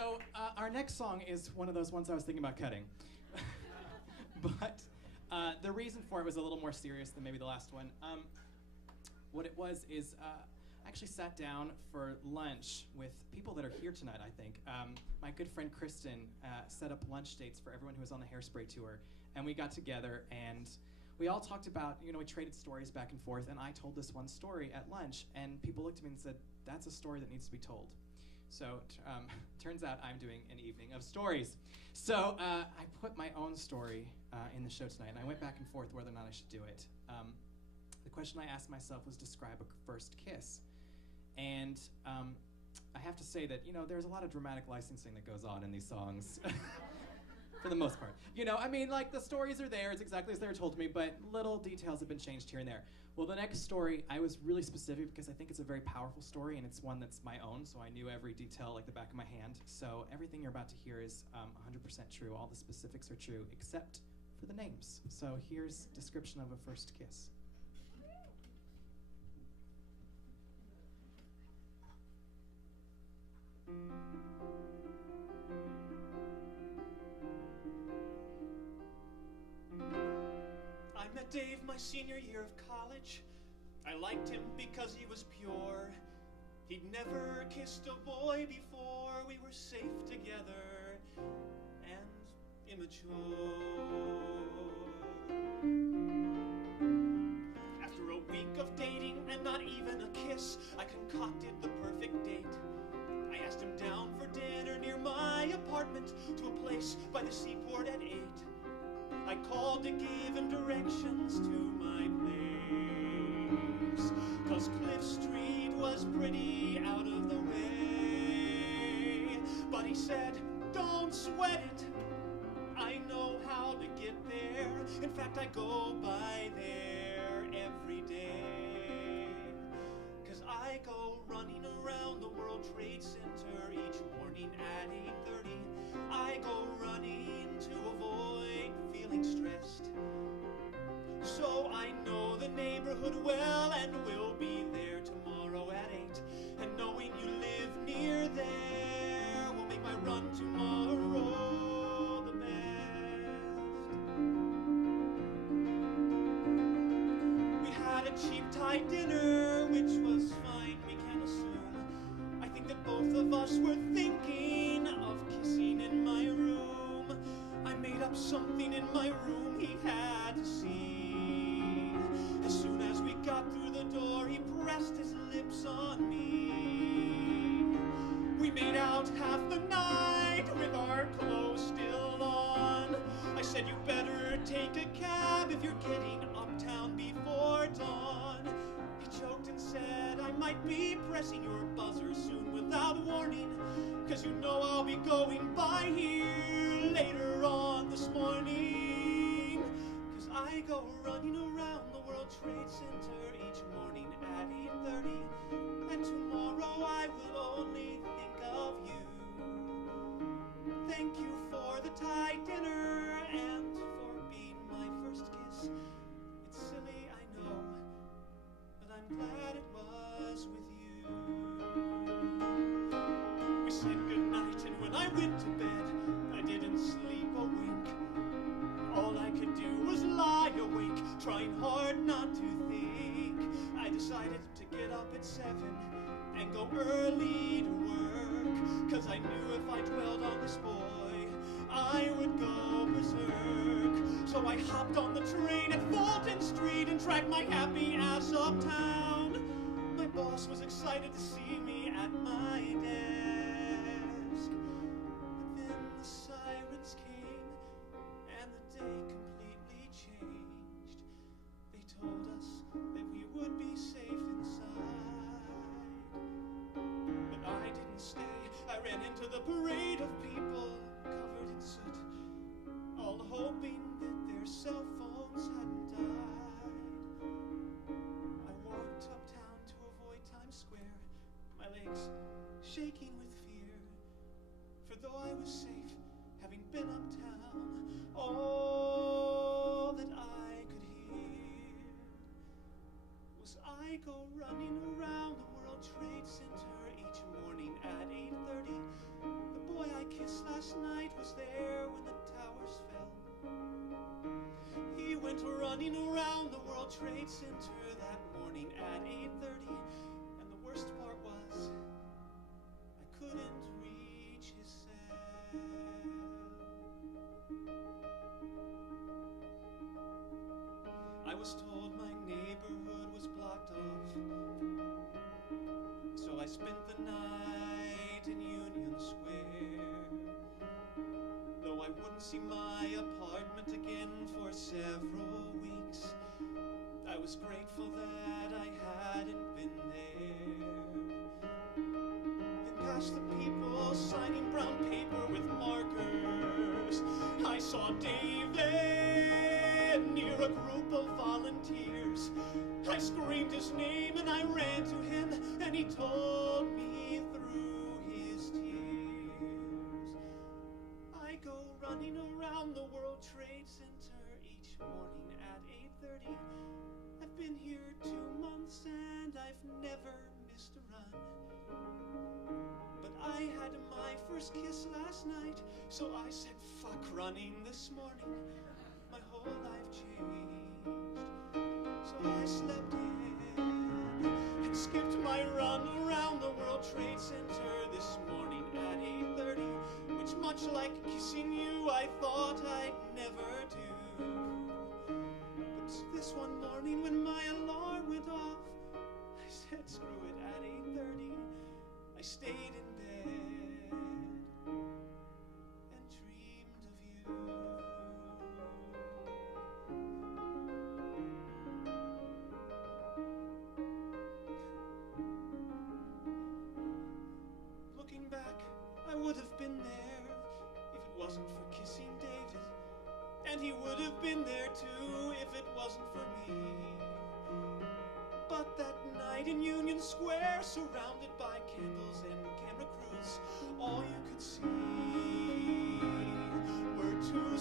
So our next song is one of those ones I was thinking about cutting. But the reason for it was a little more serious than maybe the last one. What it was is I actually sat down for lunch with people that are here tonight, I think. My good friend Kristen set up lunch dates for everyone who was on the Hairspray tour. And we got together and we all talked about, we traded stories back and forth, and I told this one story at lunch, and people looked at me and said, that's a story that needs to be told. So turns out I'm doing an evening of stories. So I put my own story in the show tonight, and I went back and forth whether or not I should do it. The question I asked myself was describe a first kiss. And I have to say that, there's a lot of dramatic licensing that goes on in these songs. For the most part. The stories are there, it's exactly as they were told to me, but little details have been changed here and there. Well, the next story, I was really specific because I think it's a very powerful story, and it's one that's my own, so I knew every detail like the back of my hand. So everything you're about to hear is 100% true. All the specifics are true, except for the names. So here's a description of a first kiss. I met Dave my senior year of college. I liked him because he was pure. He'd never kissed a boy before. We were safe together and immature. After a week of dating and not even a kiss, I concocted the perfect date. I asked him down for dinner near my apartment to a place by the seaport at 8. I called to give him directions to my place, 'cause Cliff Street was pretty out of the way. But he said, don't sweat it, I know how to get there. In fact, I go by there every day. 'Cause I go running around the World Trade Center each morning at 8:30. I go running to avoid feeling stressed. So I know the neighborhood well and will be there tomorrow at 8. And knowing you live near there will make my run tomorrow the best. We had a cheap Thai dinner, which was fine, we can assume. I think that both of us were thinking of kissing in my room. I made up something in my room he had to see. As soon as we got through the door, he pressed his lips on me. We made out half the night with our clothes still on. I said, you better take a cab if you're getting uptown before dawn. He joked and said, I might be pressing your buzzer soon without warning, 'cause you know I'll be going by here later on this morning. 'Cause I go running around the World Trade Center each morning at 8:30. And tomorrow I will only think of you. Thank you for the Thai dinner and for being my first kiss. It's silly, I know, but I'm glad it was with you. We said goodnight, and when I went to bed, I didn't sleep a wink. All I could do was lie awake, trying hard not to think. I decided to get up at 7 and go early to work, 'cause I knew if I dwelled on this boy, I would go berserk. So I hopped on the train at Fulton Street and dragged my happy ass uptown. My boss was excited to see me at my desk. But then the sirens came and the day completely changed. They told us that we would be safe inside. But I didn't stay. I ran into the parade of people covered in soot, all hoping that their cell phones hadn't died. I walked uptown to avoid Times Square, my legs shaking with fear. For though I was safe, having been uptown, all that I could hear was I go running around the World Trade Center each morning at 8:30. The boy I running around the World Trade Center that morning at 8:30, and the worst part was I couldn't reach his cell. I was told my neighborhood was blocked off, so I spent the night in Union Square. Though I wouldn't see my apartment again for several weeks, I was grateful that I hadn't been there. Then past the people signing brown paper with markers, I saw David near a group of volunteers. I screamed his name and I ran to him, and he told me through his tears. I go running around the World Trade Center each morning at 8:30. I've been here 2 months and I've never missed a run. But I had my first kiss last night, so I said fuck running this morning. My whole life changed. So I slept in and skipped my run around the World Trade Center this morning at 8:30, which, much like kissing you, I thought I'd never do. But this one morning when my alarm went off, I said screw it at 8:30. I stayed in bed and dreamed of you. Looking back, I would have been there if it wasn't for kissing David, and he would have been there too if it wasn't for me. But that night in Union Square, surrounded by candles and camera crews, all you could see were two